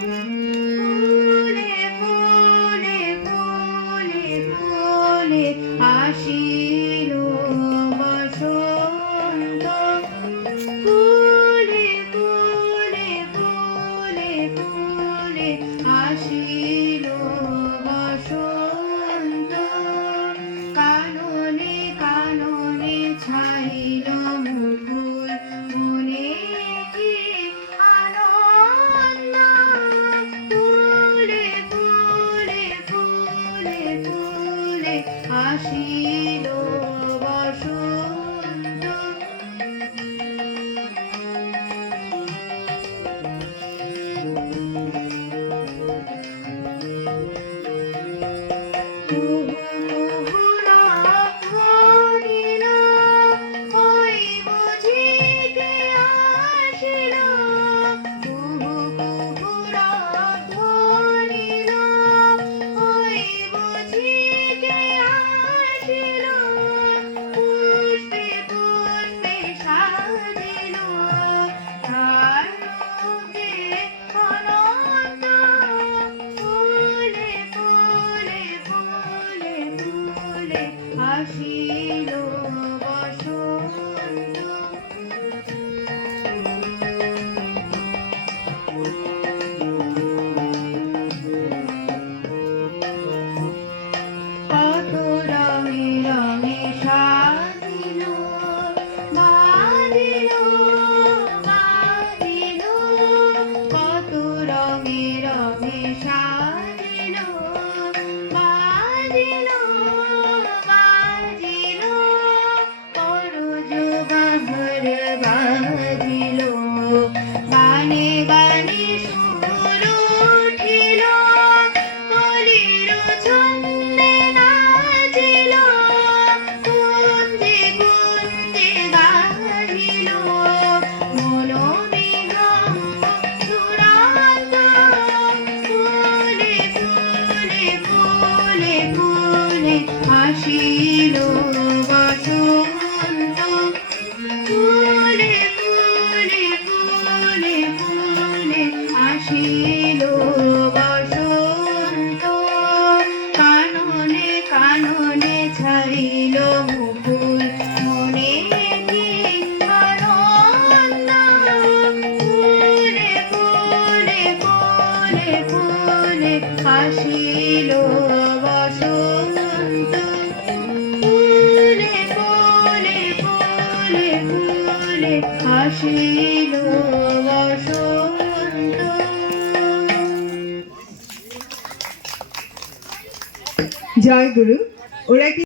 ফুলে ফুলে ফুলে ফুলে আসিল বসন্ত, ফুলে ফুলে ফুলে ফুলে আসিল বসন্ত, কাননে কাননে ছাইল মুকুল, মনে কি আনন্দ, ফুলে ফুলে ফুলে ফুলে আসিল বসন্ত। আসিল বসন্ত। কত রঙে রঙে সাজিল বাজিল বাজিল, কত রঙে রঙে সাজিল বাজিল বাজিল, পরজ বাহর বাজিল, গানে গানে সুর উঠিল, কলির ছন্দে নাচিল, কুঞ্জে কুঞ্জে গাহিল, মনোবিভ্রম সুরান্ত, ফুলে ফুলে ফুলে ফুলে আসিল বসন্ত, ফুলে ফুলে ফুলে ফুলে আসিল বসন্ত, কাননে কাননে ছাইল মুকুল, মনে কি আনন্দ, ফুলে ফুলে ফুলে ফুলে আসিল বসন্ত, ফুলে ফুলে ফুলে ফুলে আসিল বসন্ত। জয় গুরু। ওরা কি